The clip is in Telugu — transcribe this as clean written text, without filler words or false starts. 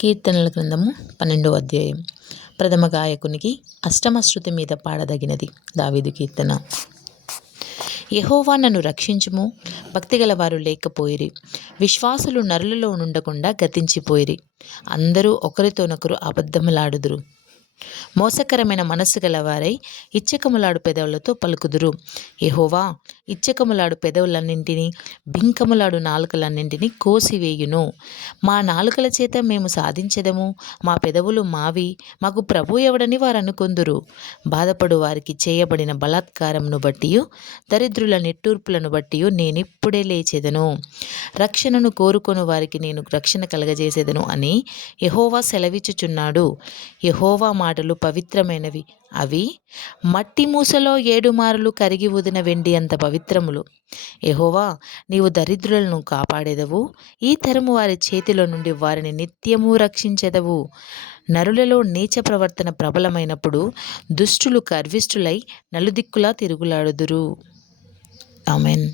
కీర్తనల గ్రంథము 12వ అధ్యాయం. ప్రథమ గాయకునికి అష్టమ శృతి మీద పాడదగినది. దావీదు కీర్తన. యెహోవా నన్ను రక్షించుము, భక్తిగల వారు లేకపోయిరి. విశ్వాసులు నరులలో నుండకుండా గతించిపోయిరి. అందరూ ఒకరితోనొకరు అబద్ధములాడుదురు. మోసకరమైన మనస్సు గలవారై ఇచ్చకములాడు పెదవులతో పలుకుదురు. యెహోవా ఇచ్చకములాడు పెదవులన్నింటినీ, బింకములాడు నాలుకలన్నింటినీ కోసివేయును. మా నాలుకల చేత మేము సాధించెదము, మా పెదవులు మావి, మాకు ప్రభు ఎవడని వారు అనుకొందురు. బాధపడు వారికి చేయబడిన బలాత్కారమును బట్టియు, దరిద్రుల నిట్టూర్పులను బట్టియు నేనిప్పుడే లేచెదను. రక్షణను కోరుకొను వారికి నేను రక్షణ కలగజేసేదను అని యెహోవా సెలవిచ్చుచున్నాడు. యెహోవా మాటలు పవిత్రమైనవి, అవి మట్టి మూసలో 7 మారులు కరిగి ఊదిన వెండి అంత పవిత్రములు. యెహోవా, నీవు దరిద్రులను కాపాడెదవు, ఈ తరము వారి చేతిలో నుండి వారిని నిత్యము రక్షించెదవు. నరులలో నీచ ప్రవర్తన ప్రబలమైనప్పుడు దుష్టులు గర్విష్ఠులై నలుదిక్కులా తిరుగులాడుదురు. ఆమెన్.